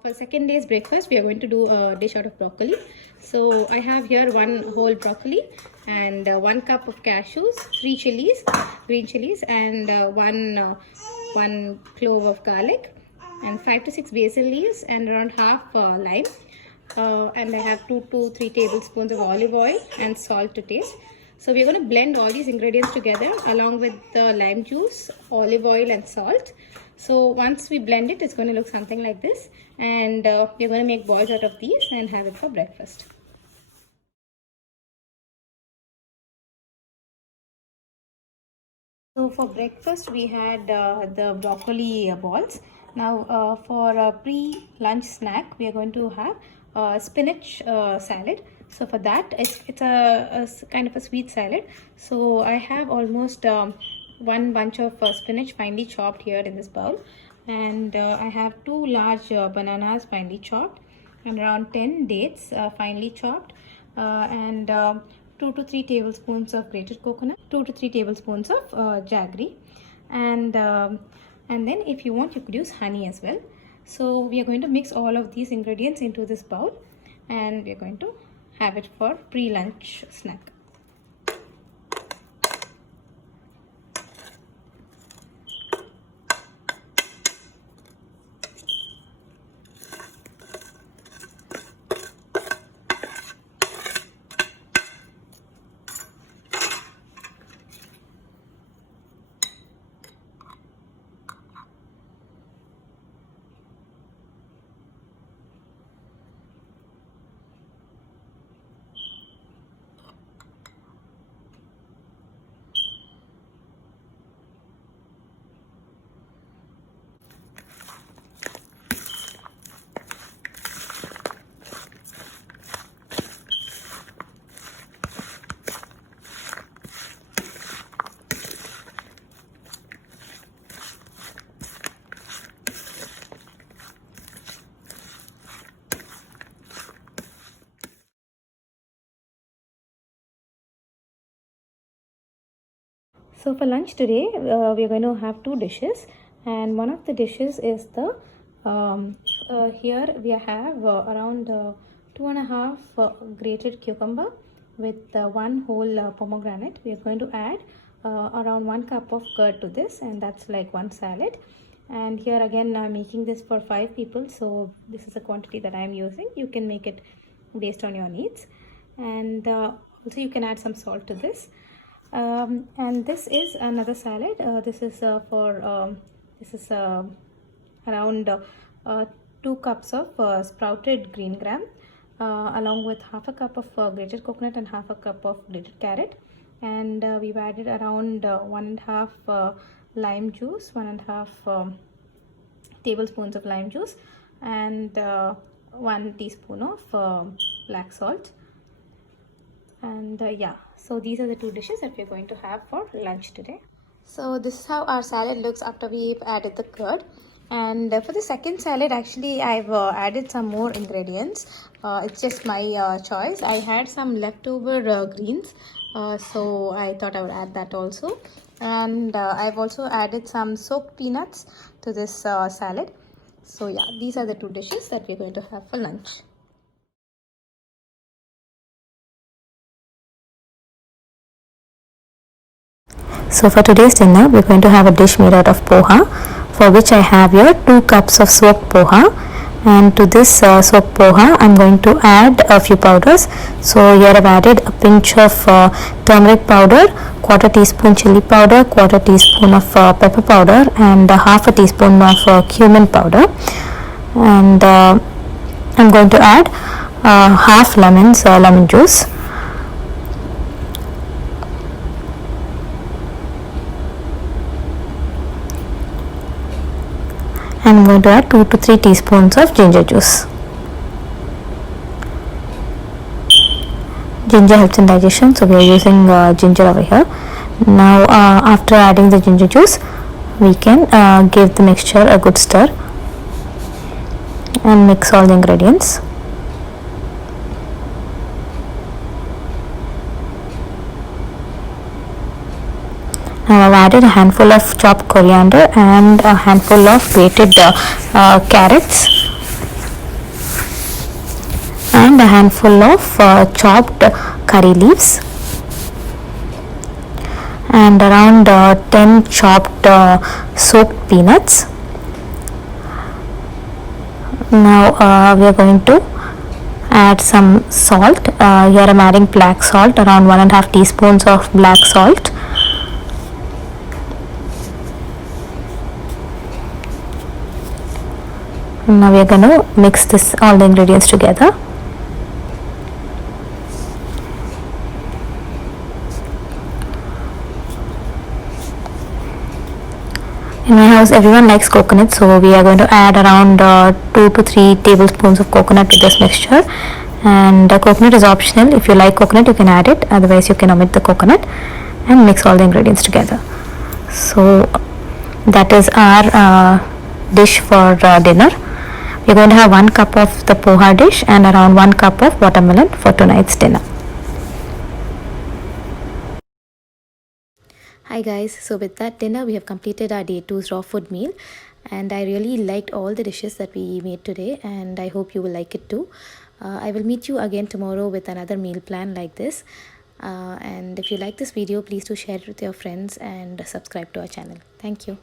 For second day's breakfast, we are going to do a dish out of broccoli. So I have here one whole broccoli and 1 cup of cashews, 3 chilies, green chilies, and one clove of garlic, and 5 to 6 basil leaves, and around half lime. And I have 2 to 3 tablespoons of olive oil and salt to taste. So we're going to blend all these ingredients together along with the lime juice, olive oil, and salt. So once we blend it, it's going to look something like this, and we're going to make balls out of these and have it for breakfast. So for breakfast, we had the broccoli balls. Now for a pre-lunch snack, we are going to have spinach salad. So for that, it's a kind of a sweet salad. So I have almost one bunch of spinach finely chopped here in this bowl, and I have 2 large bananas finely chopped, and around 10 dates finely chopped, and 2 to 3 tablespoons of grated coconut, 2 to 3 tablespoons of jaggery, and then if you want, you could use honey as well. So we are going to mix all of these ingredients into this bowl, and we are going to have it for pre-lunch snack. So for lunch today, we are going to have 2 dishes, and one of the dishes is the here we have around 2.5 grated cucumber with 1 whole pomegranate. We are going to add around 1 cup of curd to this, and that's like 1 salad. And here again, I'm making this for 5 people, so this is the quantity that I'm using. You can make it based on your needs, and also you can add some salt to this. And this is another salad. This is around 2 cups of sprouted green gram, along with half a cup of grated coconut and half a cup of grated carrot. And we've added around 1.5 lime juice, 1.5 tablespoons of lime juice, and 1 teaspoon of black salt. And yeah, so these are the 2 dishes that we're going to have for lunch today. So this is how our salad looks after we've added the curd. And for the second salad, actually I've added some more ingredients. It's just my choice. I had some leftover greens, so I thought I would add that also. And I've also added some soaked peanuts to this salad. So yeah, these are the 2 dishes that we're going to have for lunch. So for today's dinner, we're going to have a dish made out of poha, for which I have here 2 cups of soaked poha. And to this soaked poha, I'm going to add a few powders. So here I've added a pinch of turmeric powder, 1/4 teaspoon chili powder, 1/4 teaspoon of pepper powder, and half a teaspoon of cumin powder. And I'm going to add half lemon juice. I'm going to add 2 to 3 teaspoons of ginger juice. Ginger helps in digestion, so we are using ginger over here. Now after adding the ginger juice, we can give the mixture a good stir and mix all the ingredients. Now I've added a handful of chopped coriander and a handful of grated carrots. and a handful of chopped curry leaves, and around 10 chopped soaked peanuts. Now we are going to add some salt. Here I'm adding black salt, around 1.5 teaspoons of black salt. Now we are going to mix this all the ingredients together. In my house everyone likes coconut, so we are going to add around 2 to 3 tablespoons of coconut to this mixture. And coconut is optional. If you like coconut you can add it, otherwise you can omit the coconut, and mix all the ingredients together. So that is our dish for dinner. We're going to have 1 cup of the poha dish and around 1 cup of watermelon for tonight's dinner. Hi guys, so with that dinner we have completed our day 2's raw food meal, and I really liked all the dishes that we made today, and I hope you will like it too. I will meet you again tomorrow with another meal plan like this, and if you like this video please do share it with your friends and subscribe to our channel. Thank you.